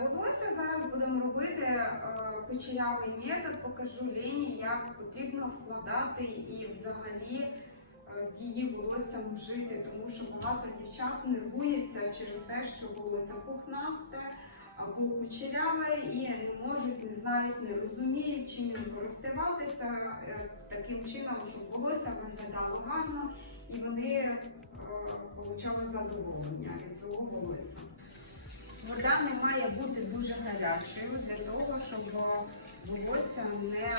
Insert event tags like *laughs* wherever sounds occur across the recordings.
волосся. Зараз будемо робити е, кучерявий метод. Покажу Лені, як потрібно вкладати і взагалі е, з її волоссям жити, тому що багато дівчат нервується через те, що волосся пухнасте або кучеряве і не можуть, не знають, не розуміють, чим користуватися е, таким чином, щоб волосся виглядало гарно і вони отримали задоволення від свого волосся. Вода не має бути дуже гарячою для того, щоб волосся не,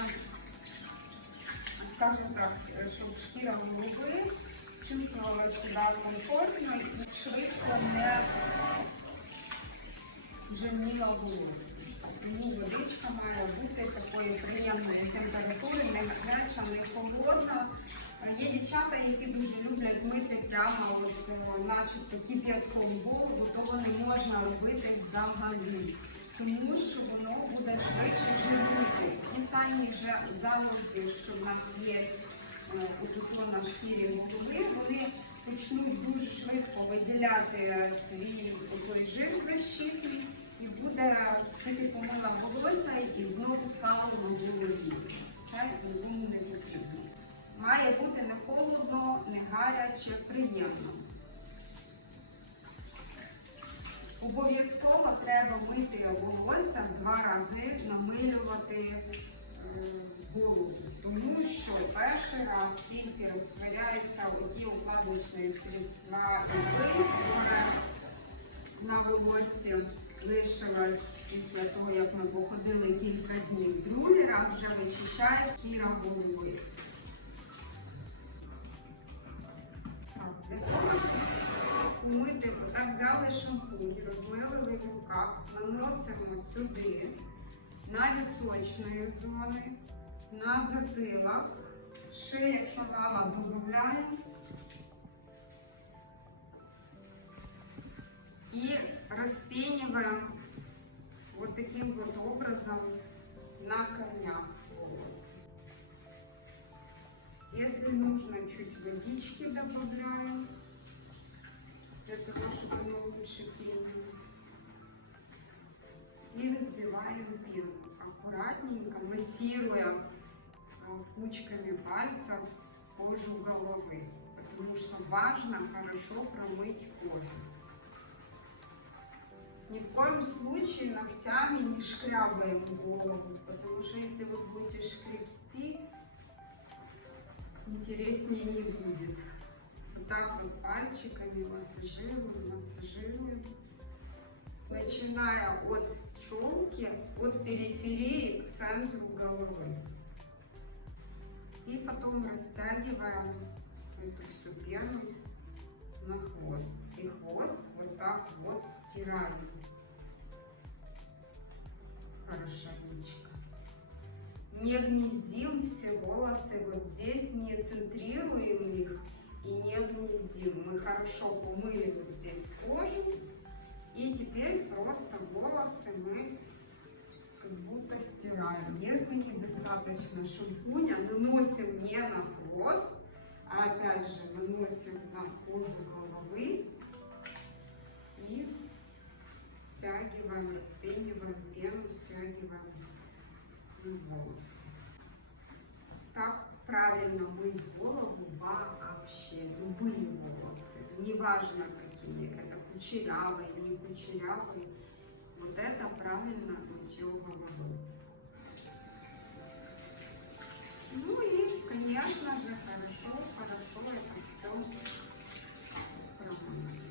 скажімо так, щоб шкіра голови чувствувала себе комфортно і швидко не жирніла волосся. Тому водичка має бути такої приємної температури, не гаряча, не холодна. Є дівчата, які дуже люблять мити прямо от, е, начебто кип'ятком голову, того не можна робити взагалі, тому що воно буде швидше жирніти. Ті самі вже залозки, що в нас є е, тут на шкірі голови, вони почнуть дуже швидко виділяти свій той жир защитний і буде тільки помила волосся і знову сало на голові. Це нікому не потрібно. Має бути не холодно, не гаряче, приємно. Обов'язково треба мити волосся два рази, намилювати е, голову, тому що перший раз тільки розтворяються оті укладочні средства і вибори на волоссі лишилось після того, як ми походили кілька днів. Другий раз вже вичищає шкіра голови. взяли шампунь, розлили в руках, наносимо сюди, на вісочної зони, на затилок, ще, якщо треба, додаємо. И распениваем вот таким вот образом на корнях волос. Если нужно, чуть водички добавляем, чтобы оно лучше пенилось. И взбиваем пену, аккуратненько массируя э, кучками пальцев кожу головы, потому что важно хорошо промыть кожу. Ни в коем случае ногтями не шкрябаем голову, потому что если вы будете шкребсти, интереснее не будет. Вот так вот пальчиками массажируем, массажируем. Начиная от челки, от периферии к центру головы. И потом растягиваем эту всю пену на хвост. И хвост вот так вот стираем. Хорошенечко. Не гнездим все волосы вот здесь, не центрируем и не гнездим. Мы хорошо помыли вот здесь кожу. И теперь просто волосы мы как будто стираем. Если недостаточно шампуня, наносим не на хвост, а опять же наносим на кожу головы и стягиваем, распениваем пену, стягиваем волосы. Так правильно мыть голову вообще, любые волосы, неважно какие, это кучерявые, не кучерявые, вот это правильно мытье головы. Ну и, конечно же, хорошо, хорошо это все промыть.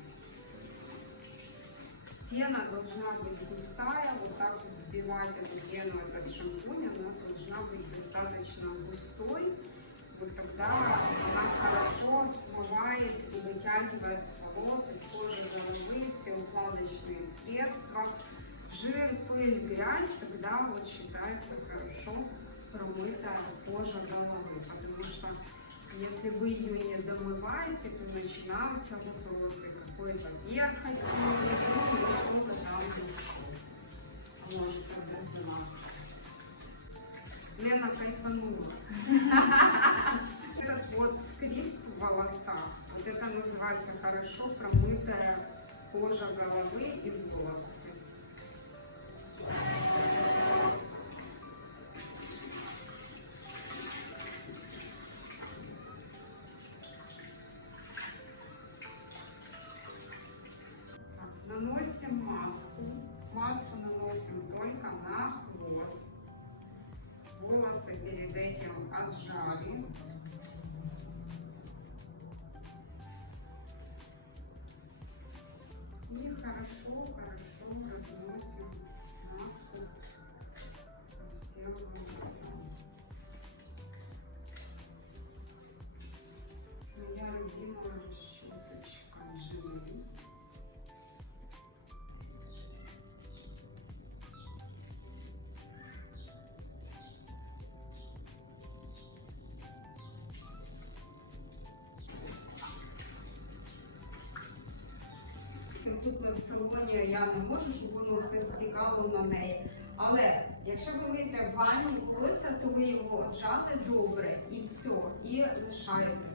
Пена должна быть густая, вот так взбивать эту пену, этот шампунь, она должна быть достаточно густой. Вот тогда с волос, кожи головы все укладочные средства. Жир, пыль, грязь, тогда вот считается хорошо промытая кожа головы, потому что если вы ее не домываете, то начинаются вопросы, какой поверхности, ну, что-то там может образоваться. Лена кайфанула. *laughs* Этот вот скрип в волосах, вот это называется хорошо промытая кожа головы и волосы. Наносим маску. Маску наносим только на хвост. Волосы перед этим отжали. Хорошо, хорошо разносим маску всем волосам. Моя любимая расчесочка Джимми. Тут ми в салоні я не можу, щоб воно все стікало на неї. Але якщо ви миєте в ванні волосся, то ви його отжали добре і все, і лишаєте.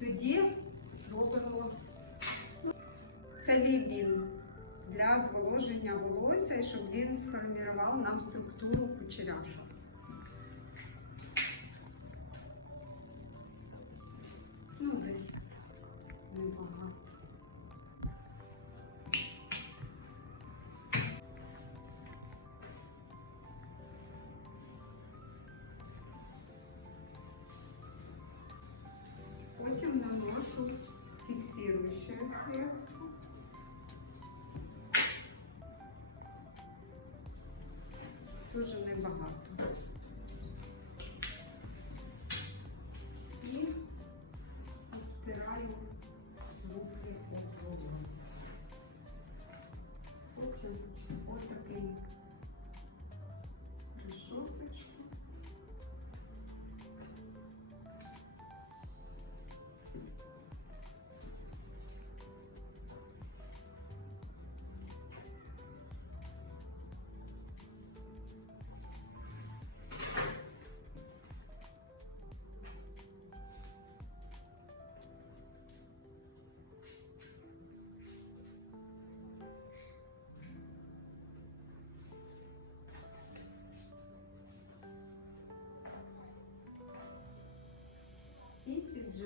Тоді робимо це лівін для зволоження волосся, щоб він сформував нам структуру кучеряшок. Наношу фіксируюче средство. Дуже небагато.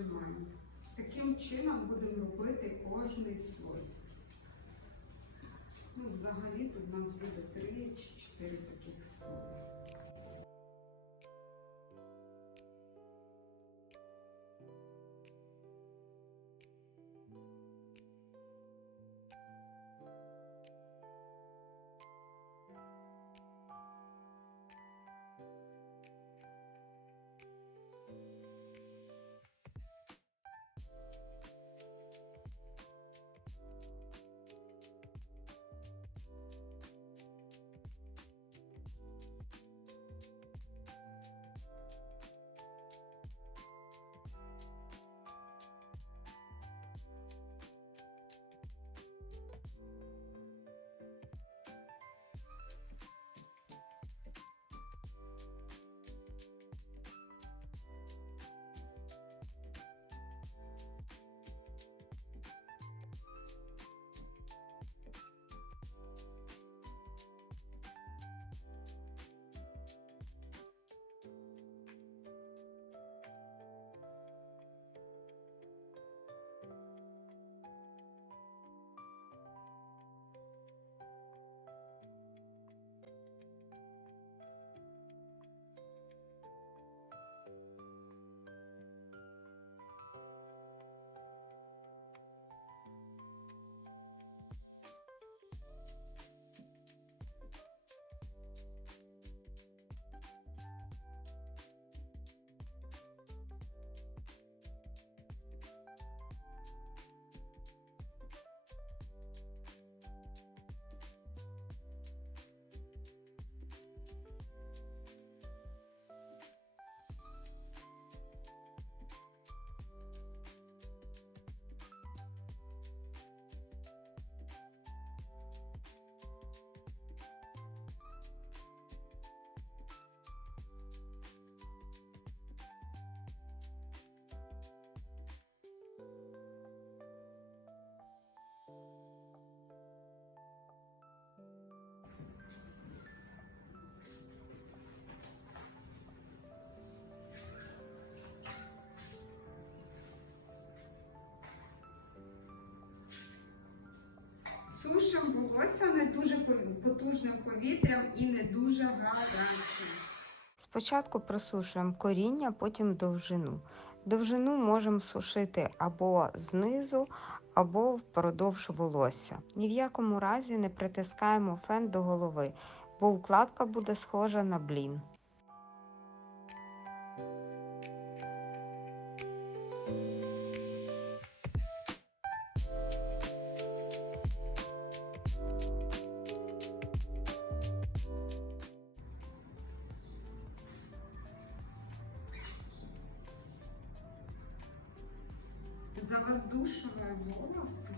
піджимаємо. Таким чином будемо робити кожний слой. Ну, взагалі тут у нас буде 3 чи 4 таких слої. Сушимо волосся не дуже потужним повітрям і не дуже гарячим. Спочатку просушуємо коріння, потім довжину. Довжину можемо сушити або знизу, або впродовж волосся. Ні в якому разі не притискаємо фен до голови, бо укладка буде схожа на блін. Завоздушиваем волосы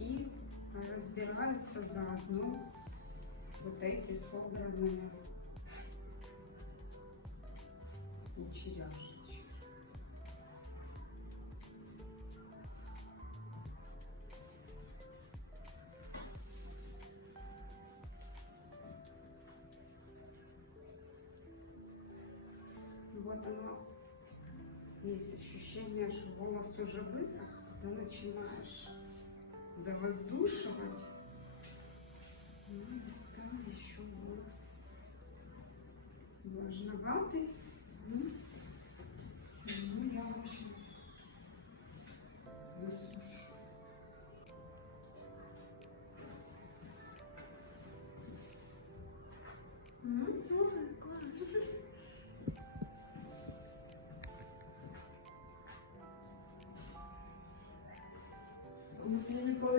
и разбираются заодно вот эти собранные кучеряшечки. Вот оно есть ощущение, что волос уже высох, ты начинаешь завоздушивать. Ну, и еще волос влажноватый. Ну, равно я его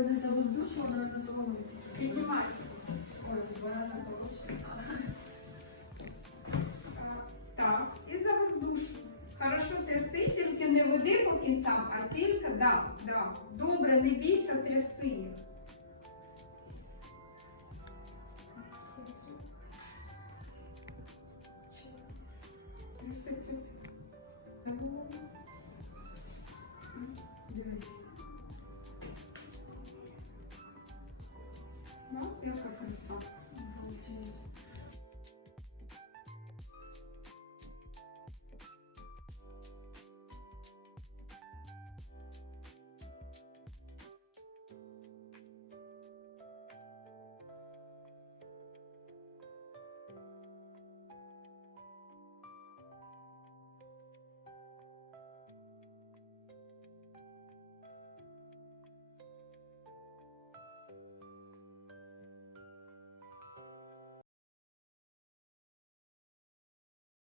не завоздушувала до того. Піднімайся.